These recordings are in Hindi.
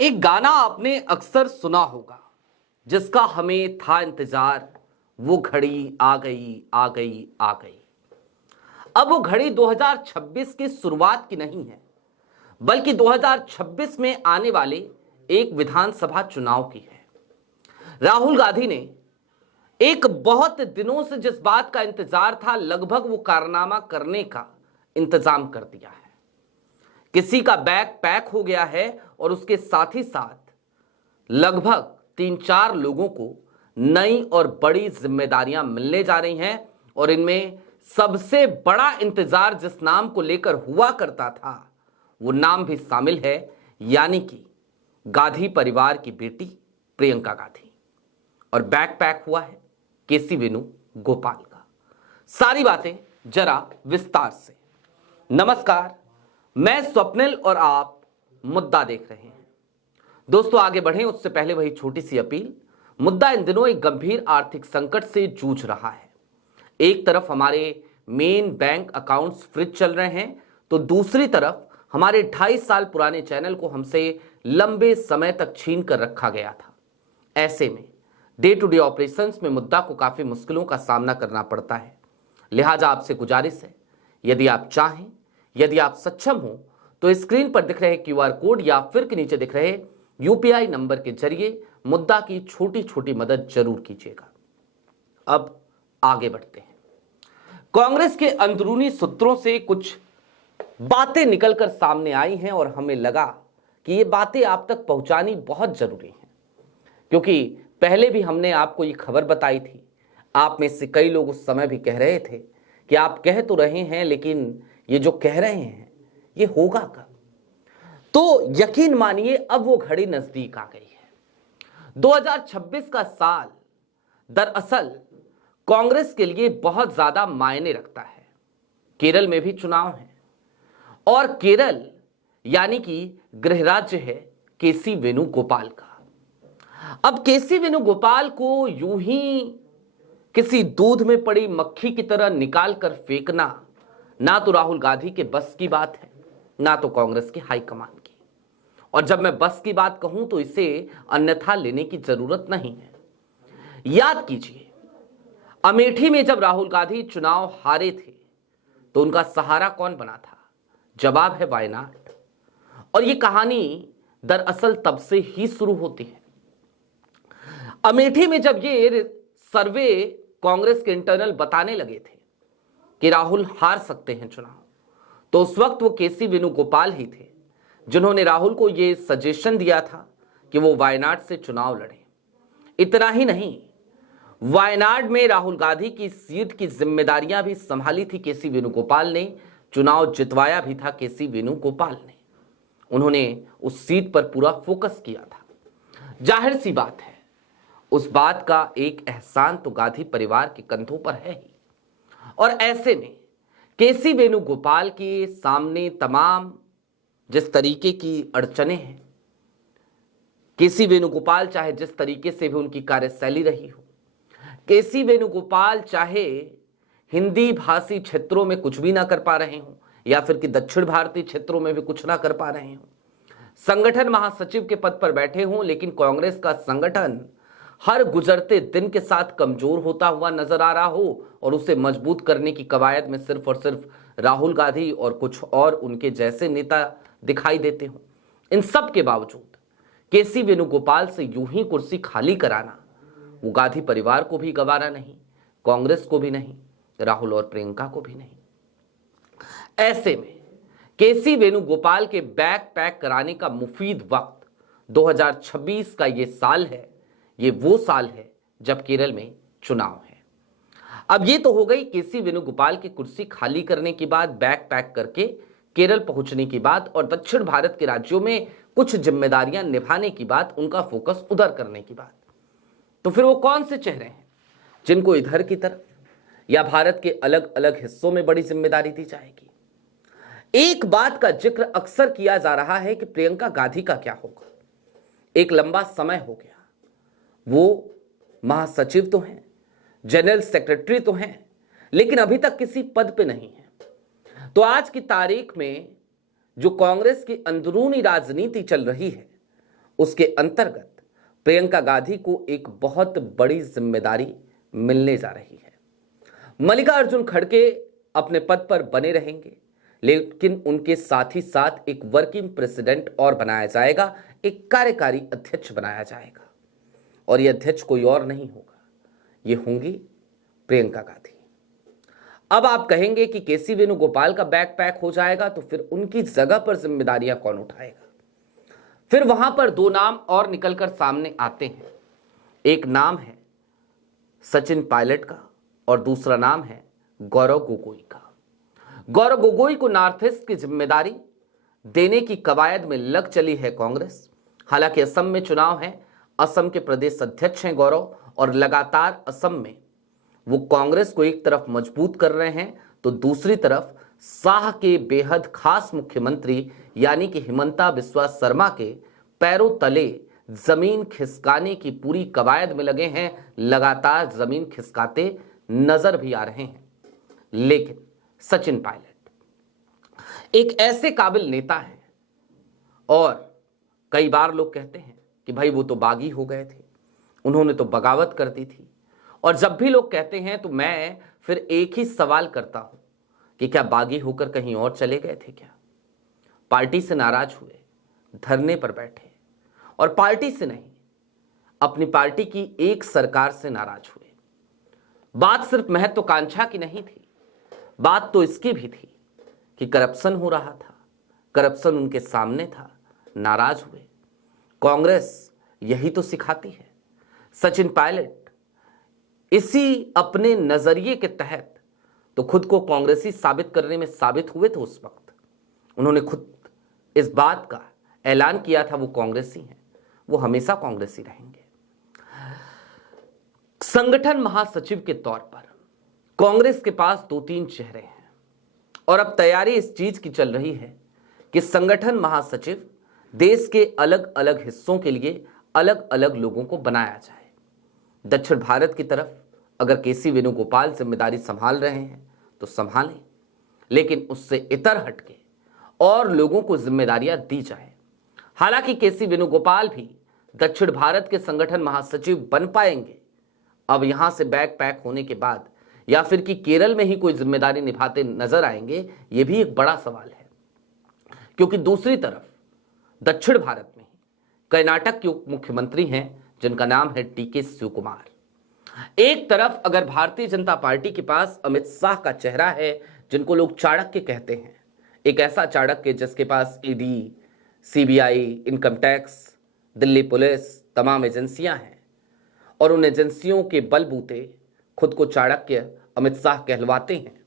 एक गाना आपने अक्सर सुना होगा जिसका हमें था इंतजार। वो घड़ी आ गई आ गई आ गई। अब वो घड़ी 2026 की शुरुआत की नहीं है, बल्कि 2026 में आने वाले एक विधानसभा चुनाव की है। राहुल गांधी ने एक बहुत दिनों से जिस बात का इंतजार था, लगभग वो कारनामा करने का इंतजाम कर दिया है। किसी का बैग पैक हो गया है और उसके साथ ही साथ लगभग 3-4 लोगों को नई और बड़ी जिम्मेदारियां मिलने जा रही हैं। और इनमें सबसे बड़ा इंतजार जिस नाम को लेकर हुआ करता था, वो नाम भी शामिल है, यानी कि गांधी परिवार की बेटी प्रियंका गांधी। और बैग पैक हुआ है केसी वेणुगोपाल का। सारी बातें जरा विस्तार से। नमस्कार, मैं स्वप्निल और आप मुद्दा देख रहे हैं। दोस्तों, आगे बढ़ें उससे पहले वही छोटी सी अपील। मुद्दा इन दिनों एक गंभीर आर्थिक संकट से जूझ रहा है। एक तरफ हमारे मेन बैंक अकाउंट्स फ्रीज चल रहे हैं, तो दूसरी तरफ हमारे 2.5 साल पुराने चैनल को हमसे लंबे समय तक छीन कर रखा गया था। ऐसे में डे टू डे ऑपरेशंस में मुद्दा को काफी मुश्किलों का सामना करना पड़ता है। लिहाजा आपसे गुजारिश है, यदि आप चाहें, यदि आप सक्षम हो, तो स्क्रीन पर दिख रहे क्यूआर कोड या फिर के नीचे दिख रहे यूपीआई नंबर के जरिए मुद्दा की छोटी छोटी मदद जरूर कीजिएगा। अब आगे बढ़ते हैं। कांग्रेस के अंदरूनी सूत्रों से कुछ बातें निकलकर सामने आई हैं और हमें लगा कि ये बातें आप तक पहुंचानी बहुत जरूरी है, क्योंकि पहले भी हमने आपको ये खबर बताई थी। आप में से कई लोग उस समय भी कह रहे थे कि आप कह तो रहे हैं, लेकिन ये जो कह रहे हैं ये होगा कब? तो यकीन मानिए, अब वो घड़ी नजदीक आ गई है। 2026 का साल दरअसल कांग्रेस के लिए बहुत ज्यादा मायने रखता है। केरल में भी चुनाव है और केरल यानी कि गृह राज्य है केसी वेणुगोपाल का। अब केसी वेणुगोपाल को यूं ही किसी दूध में पड़ी मक्खी की तरह निकाल कर फेंकना ना तो राहुल गांधी के बस की बात है, ना तो कांग्रेस की हाईकमान की। और जब मैं बस की बात कहूं तो इसे अन्यथा लेने की जरूरत नहीं है। याद कीजिए, अमेठी में जब राहुल गांधी चुनाव हारे थे तो उनका सहारा कौन बना था? जवाब है वायनाड। और यह कहानी दरअसल तब से ही शुरू होती है। अमेठी में जब ये सर्वे कांग्रेस के इंटरनल बताने लगे थे कि राहुल हार सकते हैं चुनाव, तो उस वक्त वो केसी वेणुगोपाल ही थे जिन्होंने राहुल को ये सजेशन दिया था कि वो वायनाड से चुनाव लड़ें। इतना ही नहीं, वायनाड में राहुल गांधी की सीट की जिम्मेदारियां भी संभाली थी केसी वेणुगोपाल ने। चुनाव जितवाया भी था केसी वेणुगोपाल ने। उन्होंने उस सीट पर पूरा फोकस किया था। जाहिर सी बात है, उस बात का एक एहसान तो गांधी परिवार के कंधों पर है ही। और ऐसे में केसी वेणुगोपाल के सामने तमाम जिस तरीके की अड़चनें हैं, केसी वेणुगोपाल चाहे जिस तरीके से भी उनकी कार्यशैली रही हो, केसी वेणुगोपाल चाहे हिंदी भाषी क्षेत्रों में कुछ भी ना कर पा रहे हो या फिर कि दक्षिण भारतीय क्षेत्रों में भी कुछ ना कर पा रहे हो, संगठन महासचिव के पद पर बैठे हों, लेकिन कांग्रेस का संगठन हर गुजरते दिन के साथ कमजोर होता हुआ नजर आ रहा हो और उसे मजबूत करने की कवायद में सिर्फ और सिर्फ राहुल गांधी और कुछ और उनके जैसे नेता दिखाई देते हो, इन सब के बावजूद केसी वेणुगोपाल से यूं ही कुर्सी खाली कराना वो गांधी परिवार को भी गवारा नहीं, कांग्रेस को भी नहीं, राहुल और प्रियंका को भी नहीं। ऐसे में केसी वेणुगोपाल के बैग पैक कराने का मुफीद वक्त 2026 का ये साल है। ये वो साल है जब केरल में चुनाव है। अब ये तो हो गई केसी वेणुगोपाल की कुर्सी खाली करने की बात, बैग पैक करके केरल पहुंचने की बात और दक्षिण भारत के राज्यों में कुछ जिम्मेदारियां निभाने की बात, उनका फोकस उधर करने की बात। तो फिर वो कौन से चेहरे हैं जिनको इधर की तरफ या भारत के अलग अलग हिस्सों में बड़ी जिम्मेदारी दी जाएगी? एक बात का जिक्र अक्सर किया जा रहा है कि प्रियंका गांधी का क्या होगा। एक लंबा समय हो गया, वो महासचिव तो हैं, जनरल सेक्रेटरी तो हैं, लेकिन अभी तक किसी पद पे नहीं है। तो आज की तारीख में जो कांग्रेस की अंदरूनी राजनीति चल रही है, उसके अंतर्गत प्रियंका गांधी को एक बहुत बड़ी जिम्मेदारी मिलने जा रही है। मल्लिकार्जुन खड़गे अपने पद पर बने रहेंगे, लेकिन उनके साथ ही साथ एक वर्किंग प्रेसिडेंट और बनाया जाएगा, एक कार्यकारी अध्यक्ष बनाया जाएगा। और यह अध्यक्ष कोई और नहीं होगा, ये होंगी प्रियंका गांधी। अब आप कहेंगे कि केसी वेणुगोपाल का बैग पैक हो जाएगा, तो फिर उनकी जगह पर जिम्मेदारियां कौन उठाएगा? फिर वहां पर दो नाम और निकलकर सामने आते हैं। एक नाम है सचिन पायलट का और दूसरा नाम है गौरव गोगोई का। गौरव गोगोई को नॉर्थ ईस्ट की जिम्मेदारी देने की कवायद में लग चली है कांग्रेस। हालांकि असम में चुनाव है, असम के प्रदेश अध्यक्ष हैं गौरव, और लगातार असम में वो कांग्रेस को एक तरफ मजबूत कर रहे हैं तो दूसरी तरफ शाह के बेहद खास मुख्यमंत्री यानी कि हिमंता बिस्वा शर्मा के पैरों तले जमीन खिसकाने की पूरी कवायद में लगे हैं, लगातार जमीन खिसकाते नजर भी आ रहे हैं। लेकिन सचिन पायलट एक ऐसे काबिल नेता हैं, और कई बार लोग कहते हैं कि भाई वो तो बागी हो गए थे, उन्होंने तो बगावत कर दी थी। और जब भी लोग कहते हैं तो मैं फिर एक ही सवाल करता हूं कि क्या बागी होकर कहीं और चले गए थे क्या? पार्टी से नाराज हुए, धरने पर बैठे, और पार्टी से नहीं, अपनी पार्टी की एक सरकार से नाराज हुए। बात सिर्फ महत्वाकांक्षा की नहीं थी, बात तो इसकी भी थी कि करप्शन हो रहा था, करप्शन उनके सामने था, नाराज हुए। कांग्रेस यही तो सिखाती है। सचिन पायलट इसी अपने नजरिए के तहत तो खुद को कांग्रेसी साबित करने में साबित हुए थे। उस वक्त उन्होंने खुद इस बात का ऐलान किया था वो कांग्रेसी हैं, वो हमेशा कांग्रेसी रहेंगे। संगठन महासचिव के तौर पर कांग्रेस के पास 2-3 चेहरे हैं, और अब तैयारी इस चीज की चल रही है कि संगठन महासचिव देश के अलग अलग हिस्सों के लिए अलग अलग लोगों को बनाया जाए। दक्षिण भारत की तरफ अगर केसी वेणुगोपाल जिम्मेदारी संभाल रहे हैं तो संभालें, लेकिन उससे इतर हटके और लोगों को जिम्मेदारियां दी जाए। हालांकि केसी वेणुगोपाल भी दक्षिण भारत के संगठन महासचिव बन पाएंगे अब यहां से बैग पैक होने के बाद, या फिर कि केरल में ही कोई जिम्मेदारी निभाते नजर आएंगे, यह भी एक बड़ा सवाल है। क्योंकि दूसरी तरफ दक्षिण भारत में ही कर्नाटक के उप मुख्यमंत्री हैं जिनका नाम है डीके शिवकुमार। एक तरफ अगर भारतीय जनता पार्टी के पास अमित शाह का चेहरा है जिनको लोग चाणक्य कहते हैं, एक ऐसा चाणक्य जिसके पास ED, CBI, income tax, Delhi police, तमाम एजेंसियां हैं, और उन एजेंसियों के बलबूते खुद को चाणक्य अमित शाह कहलवाते हैं।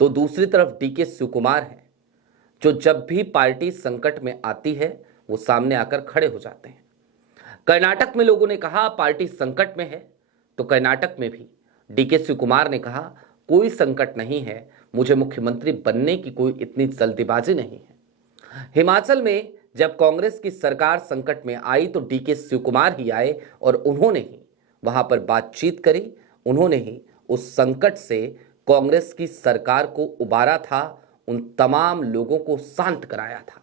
तो दूसरी तरफ डीके शिवकुमार हैं जो जब भी पार्टी संकट में आती है वो सामने आकर खड़े हो जाते हैं। कर्नाटक में लोगों ने कहा पार्टी संकट में है, तो कर्नाटक में भी डीके शिवकुमार ने कहा कोई संकट नहीं है, मुझे मुख्यमंत्री बनने की कोई इतनी जल्दीबाजी नहीं है। हिमाचल में जब कांग्रेस की सरकार संकट में आई तो डीके शिवकुमार ही आए और उन्होंने ही वहां पर बातचीत करी, उन्होंने ही उस संकट से कांग्रेस की सरकार को उबारा था, उन तमाम लोगों को शांत कराया था।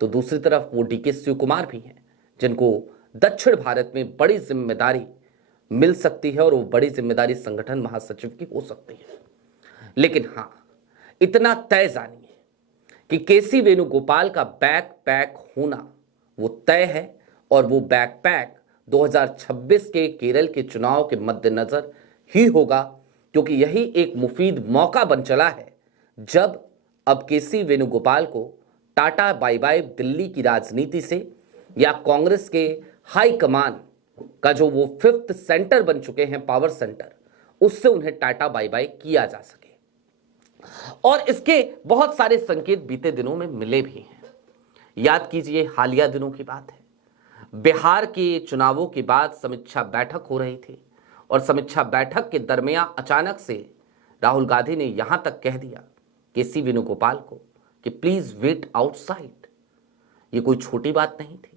तो दूसरी तरफ वो डीके शिवकुमार भी हैं जिनको दक्षिण भारत में बड़ी जिम्मेदारी मिल सकती है, और वो बड़ी जिम्मेदारी संगठन महासचिव की हो सकती है। लेकिन हां, इतना तय जानिए कि केसी वेणुगोपाल का बैग पैक होना वो तय है, और वो बैग पैक 2026 के केरल के चुनाव के मद्देनजर ही होगा, क्योंकि यही एक मुफीद मौका बन चला है जब अब केसी वेणुगोपाल को टाटा बाय बाय दिल्ली की राजनीति से, या कांग्रेस के हाई कमान का जो वो 5th सेंटर बन चुके हैं, पावर सेंटर, उससे उन्हें टाटा बाय बाय किया जा सके। और इसके बहुत सारे संकेत बीते दिनों में मिले भी हैं। याद कीजिए, हालिया दिनों की बात है, बिहार के चुनावों के बाद समीक्षा बैठक हो रही थी, और समीक्षा बैठक के दरमियान अचानक से राहुल गांधी ने यहां तक कह दिया केसी वेणुगोपाल को कि प्लीज वेट आउटसाइड। ये कोई छोटी बात नहीं थी।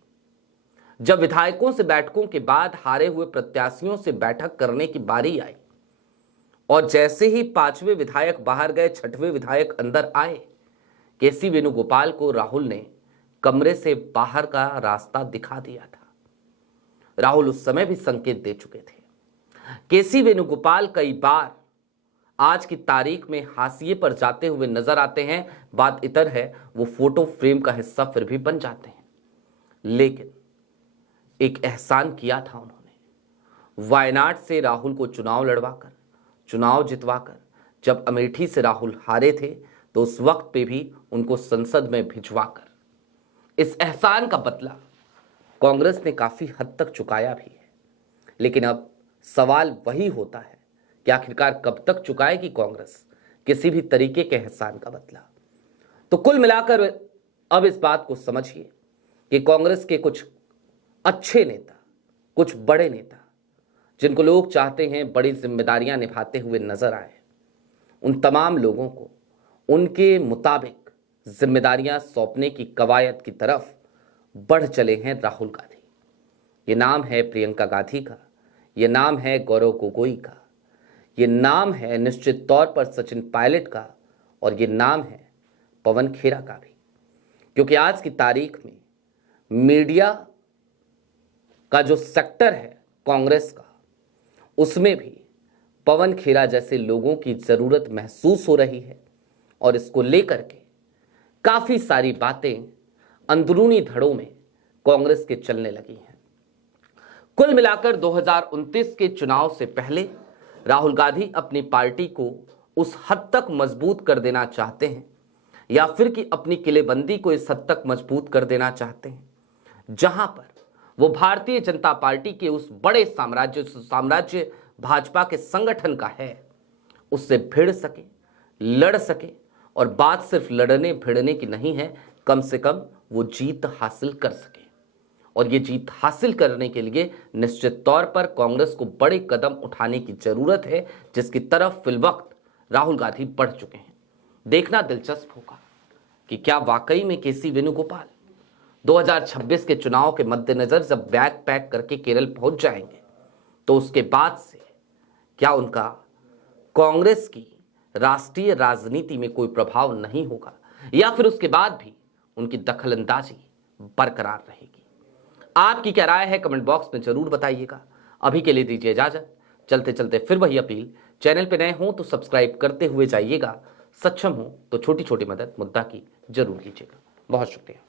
जब विधायकों से बैठकों के बाद हारे हुए प्रत्याशियों से बैठक करने की बारी आई, और जैसे ही 5वें विधायक बाहर गए, 6वें विधायक अंदर आए, केसी वेणुगोपाल को राहुल ने कमरे से बाहर का रास्ता दिखा दिया था। राहुल उस समय भी संकेत दे चुके थे। केसी वेणुगोपाल कई बार आज की तारीख में हाशिए पर जाते हुए नजर आते हैं। बात इतर है, वो फोटो फ्रेम का हिस्सा फिर भी बन जाते हैं। लेकिन एक एहसान किया था उन्होंने। वायनाड से राहुल को चुनाव लड़वाकर, चुनाव जितवाकर जब अमेठी से राहुल हारे थे तो उस वक्त पे भी उनको संसद में भिजवाकर इस एहसान का बदला कांग्रेस ने काफी हद तक चुकाया भी है। लेकिन अब सवाल वही होता है कि आखिरकार कब तक चुकाएगी कांग्रेस किसी भी तरीके के एहसान का बदला। तो कुल मिलाकर अब इस बात को समझिए कि कांग्रेस के कुछ अच्छे नेता, कुछ बड़े नेता जिनको लोग चाहते हैं बड़ी जिम्मेदारियां निभाते हुए नजर आए, उन तमाम लोगों को उनके मुताबिक जिम्मेदारियां सौंपने की कवायद की तरफ बढ़ चले हैं राहुल गांधी। ये नाम है प्रियंका गांधी का, ये नाम है गौरव गोगोई का, ये नाम है निश्चित तौर पर सचिन पायलट का, और ये नाम है पवन खेरा का भी। क्योंकि आज की तारीख में मीडिया का जो सेक्टर है कांग्रेस का, उसमें भी पवन खेरा जैसे लोगों की जरूरत महसूस हो रही है। और इसको लेकर के काफी सारी बातें अंदरूनी धड़ों में कांग्रेस के चलने लगी हैं। कुल मिलाकर 2029 के चुनाव से पहले राहुल गांधी अपनी पार्टी को उस हद तक मजबूत कर देना चाहते हैं, या फिर कि अपनी किलेबंदी को इस हद तक मजबूत कर देना चाहते हैं जहां पर वो भारतीय जनता पार्टी के उस बड़े साम्राज्य भाजपा के संगठन का है, उससे भिड़ सके, लड़ सके। और बात सिर्फ लड़ने भिड़ने की नहीं है, कम से कम वो जीत हासिल कर सके। और ये जीत हासिल करने के लिए निश्चित तौर पर कांग्रेस को बड़े कदम उठाने की जरूरत है, जिसकी तरफ फिलवक्त राहुल गांधी बढ़ चुके हैं। देखना दिलचस्प होगा कि क्या वाकई में केसी वेणुगोपाल 2026 के चुनाव के मद्देनजर जब बैग पैक करके केरल पहुंच जाएंगे तो उसके बाद से क्या उनका कांग्रेस की राष्ट्रीय राजनीति में कोई प्रभाव नहीं होगा, या फिर उसके बाद भी उनकी दखलंदाजी बरकरार रहेगी। आपकी क्या राय है कमेंट बॉक्स में जरूर बताइएगा। अभी के लिए दीजिए इजाजत। चलते चलते फिर वही अपील, चैनल पे नए हो तो सब्सक्राइब करते हुए जाइएगा, सक्षम हो तो छोटी छोटी मदद मुद्दा की जरूर कीजिएगा। बहुत शुक्रिया।